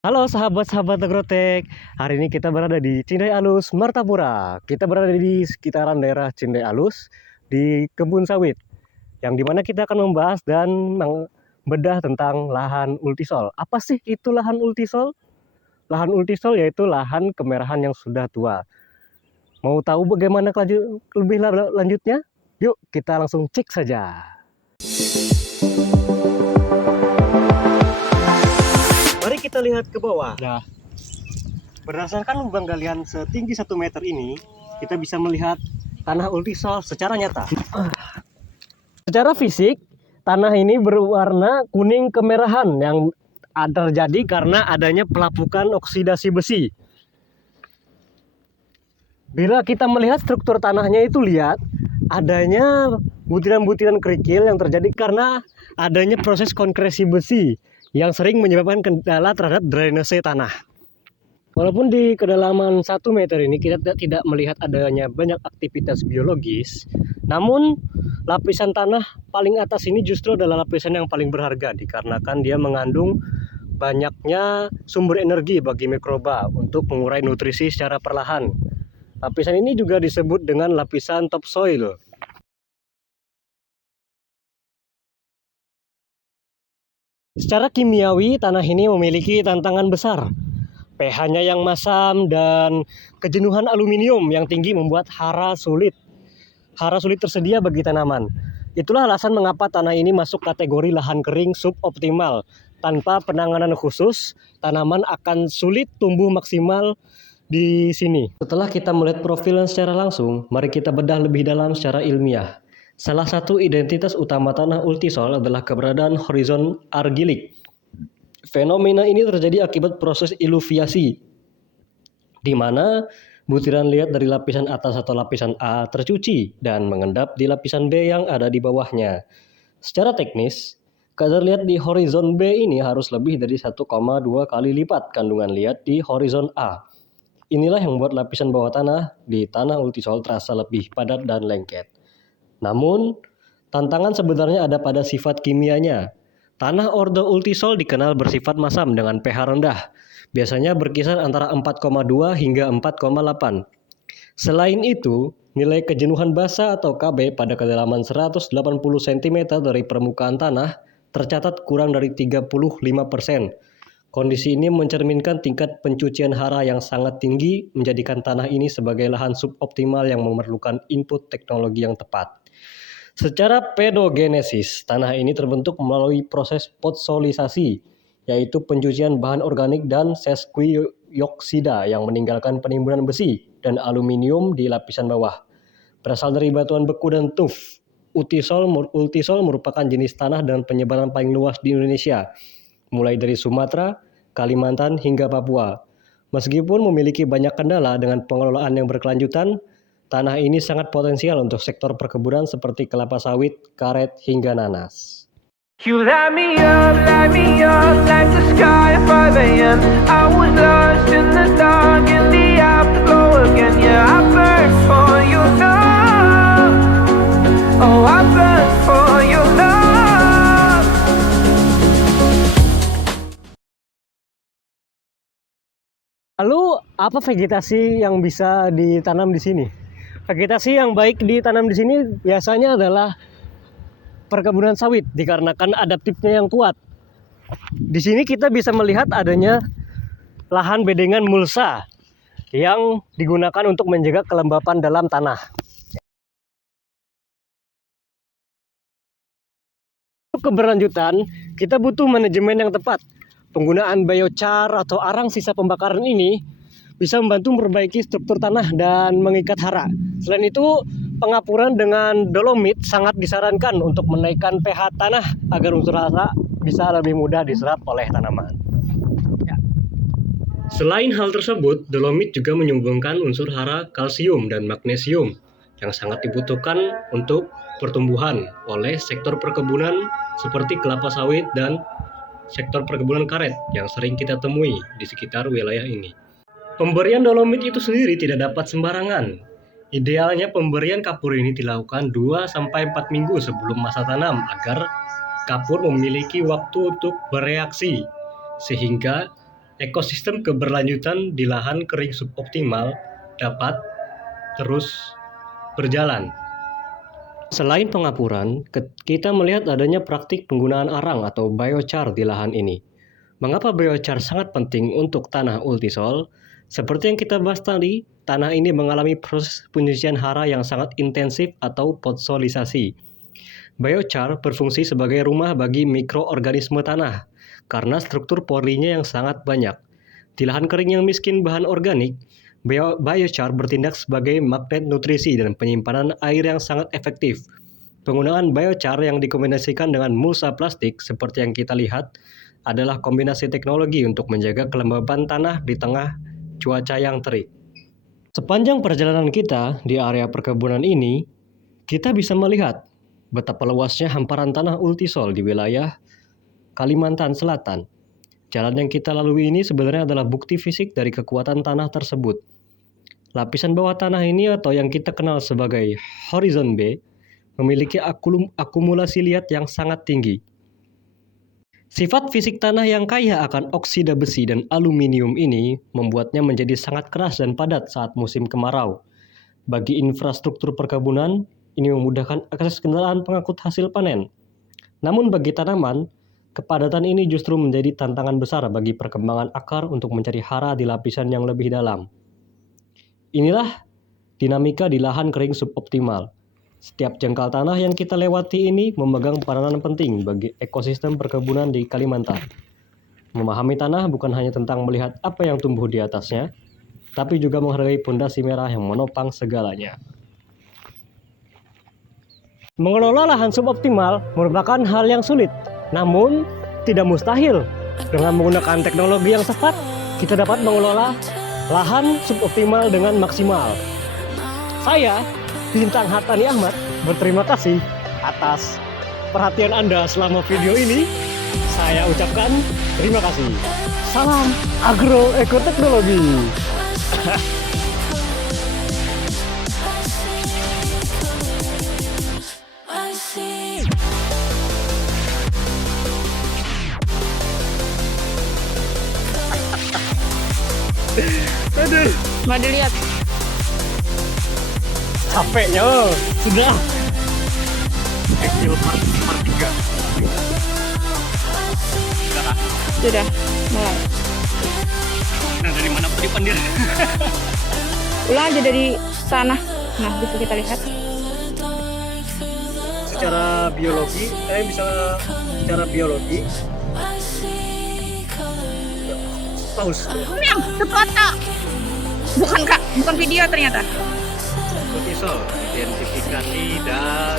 Halo sahabat-sahabat Agrotek, hari ini kita berada di Cindai Alus, Martapura. Kita berada di sekitaran daerah Cindai Alus, di kebun sawit, yang dimana kita akan membahas dan membedah tentang lahan ultisol. Apa sih itu lahan ultisol? Lahan ultisol yaitu lahan kemerahan yang sudah tua. Mau tahu bagaimana lebih lanjutnya? Yuk kita langsung cek saja. Mari kita lihat ke bawah. Nah, berdasarkan lubang galian setinggi 1 meter ini, kita bisa melihat tanah ultisol secara nyata. Secara fisik, tanah ini berwarna kuning kemerahan yang terjadi karena adanya pelapukan oksidasi besi. Bila kita melihat struktur tanahnya itu, lihat adanya butiran-butiran kerikil yang terjadi karena adanya proses konkresi besi yang sering menyebabkan kendala terhadap drainase tanah. Walaupun di kedalaman 1 meter ini kita tidak melihat adanya banyak aktivitas biologis, namun lapisan tanah paling atas ini justru adalah lapisan yang paling berharga dikarenakan dia mengandung banyaknya sumber energi bagi mikroba untuk mengurai nutrisi secara perlahan. Lapisan ini juga disebut dengan lapisan topsoil. Secara kimiawi, tanah ini memiliki tantangan besar. pH-nya yang masam dan kejenuhan aluminium yang tinggi membuat hara sulit tersedia bagi tanaman. Itulah alasan mengapa tanah ini masuk kategori lahan kering suboptimal. Tanpa penanganan khusus, tanaman akan sulit tumbuh maksimal di sini. Setelah kita melihat profilnya secara langsung, mari kita bedah lebih dalam secara ilmiah. Salah satu identitas utama tanah ultisol adalah keberadaan horizon argilik. Fenomena ini terjadi akibat proses iluviasi, di mana butiran liat dari lapisan atas atau lapisan A tercuci dan mengendap di lapisan B yang ada di bawahnya. Secara teknis, kadar liat di horizon B ini harus lebih dari 1,2 kali lipat kandungan liat di horizon A. Inilah yang membuat lapisan bawah tanah di tanah ultisol terasa lebih padat dan lengket. Namun, tantangan sebenarnya ada pada sifat kimianya. Tanah ordo ultisol dikenal bersifat masam dengan pH rendah, biasanya berkisar antara 4,2 hingga 4,8. Selain itu, nilai kejenuhan basa atau KB pada kedalaman 180 cm dari permukaan tanah tercatat kurang dari 35%. Kondisi ini mencerminkan tingkat pencucian hara yang sangat tinggi, menjadikan tanah ini sebagai lahan suboptimal yang memerlukan input teknologi yang tepat. Secara pedogenesis, tanah ini terbentuk melalui proses fosforisasi, yaitu pencucian bahan organik dan sesquioxida yang meninggalkan penimbunan besi dan aluminium di lapisan bawah. Berasal dari batuan beku dan tuf, ultisol merupakan jenis tanah dengan penyebaran paling luas di Indonesia, mulai dari Sumatera, Kalimantan hingga Papua. Meskipun memiliki banyak kendala dengan pengelolaan yang berkelanjutan, tanah ini sangat potensial untuk sektor perkebunan seperti kelapa sawit, karet, hingga nanas. You light me up like the sky at 5 a.m. I was lost in the dark in the afterglow again. Yeah, I burn for your love. Oh, I burn for your love. Lalu, apa vegetasi yang bisa ditanam di sini? Vegetasi yang baik ditanam di sini biasanya adalah perkebunan sawit dikarenakan adaptifnya yang kuat. Di sini kita bisa melihat adanya lahan bedengan mulsa yang digunakan untuk menjaga kelembapan dalam tanah. Untuk keberlanjutan, kita butuh manajemen yang tepat. Penggunaan biochar atau arang sisa pembakaran ini bisa membantu memperbaiki struktur tanah dan mengikat hara. Selain itu, pengapuran dengan dolomit sangat disarankan untuk menaikkan pH tanah agar unsur hara bisa lebih mudah diserap oleh tanaman. Ya. Selain hal tersebut, dolomit juga menyumbangkan unsur hara kalsium dan magnesium yang sangat dibutuhkan untuk pertumbuhan oleh sektor perkebunan seperti kelapa sawit dan sektor perkebunan karet yang sering kita temui di sekitar wilayah ini. Pemberian dolomit itu sendiri tidak dapat sembarangan. Idealnya pemberian kapur ini dilakukan 2-4 minggu sebelum masa tanam agar kapur memiliki waktu untuk bereaksi sehingga ekosistem keberlanjutan di lahan kering suboptimal dapat terus berjalan. Selain pengapuran, kita melihat adanya praktik penggunaan arang atau biochar di lahan ini. Mengapa biochar sangat penting untuk tanah ultisol? Seperti yang kita bahas tadi, tanah ini mengalami proses penyucian hara yang sangat intensif atau podsolisasi. Biochar berfungsi sebagai rumah bagi mikroorganisme tanah karena struktur porinya yang sangat banyak. Di lahan kering yang miskin bahan organik, biochar bertindak sebagai magnet nutrisi dan penyimpanan air yang sangat efektif. Penggunaan biochar yang dikombinasikan dengan mulsa plastik seperti yang kita lihat adalah kombinasi teknologi untuk menjaga kelembaban tanah di tengah cuaca yang terik. Sepanjang perjalanan kita di area perkebunan ini, kita bisa melihat betapa luasnya hamparan tanah ultisol di wilayah Kalimantan Selatan. Jalan yang kita lalui ini sebenarnya adalah bukti fisik dari kekuatan tanah tersebut. Lapisan bawah tanah ini atau yang kita kenal sebagai horizon B memiliki akumulasi liat yang sangat tinggi. Sifat fisik tanah yang kaya akan oksida besi dan aluminium ini membuatnya menjadi sangat keras dan padat saat musim kemarau. Bagi infrastruktur perkebunan, ini memudahkan akses kendaraan pengangkut hasil panen. Namun bagi tanaman, kepadatan ini justru menjadi tantangan besar bagi perkembangan akar untuk mencari hara di lapisan yang lebih dalam. Inilah dinamika di lahan kering suboptimal. Setiap jengkal tanah yang kita lewati ini memegang peranan penting bagi ekosistem perkebunan di Kalimantan. Memahami tanah bukan hanya tentang melihat apa yang tumbuh di atasnya, tapi juga menghargai pondasi merah yang menopang segalanya. Mengelola lahan suboptimal merupakan hal yang sulit, namun tidak mustahil. Dengan menggunakan teknologi yang tepat, kita dapat mengelola lahan suboptimal dengan maksimal. Saya, Bintang Hartani Ahmad, berterima kasih atas perhatian Anda selama video ini. Saya ucapkan terima kasih. Salam agroekoteknologi. Aduh, Mau dilihat? capeknya sudah. Kecil part 3. Sudah, mulai. Nah, dari mana tadi pandir? Ulang aja dari sana. Nah, bisa kita lihat. Secara biologi, secara biologi paus. Foto. Bukan kak, bukan video ternyata. Ultisol identifikasi dan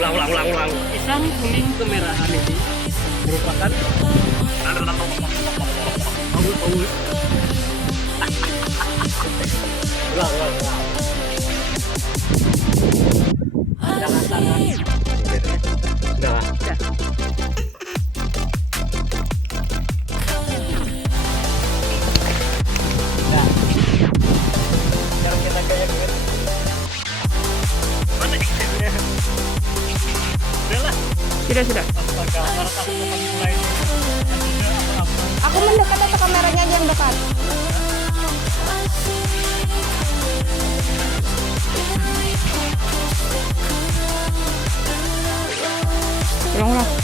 ulang. Pisang kuning kemerahan ini merupakan paus. Ulang. Jangan tangan. Sudah. Ya. Sekarang kita kayak gitu. Mana ikannya? Udahlah. Sudah. Astaga, para takut mulai. Aku mendekat atau kameranya aja yang dekat? Ulang.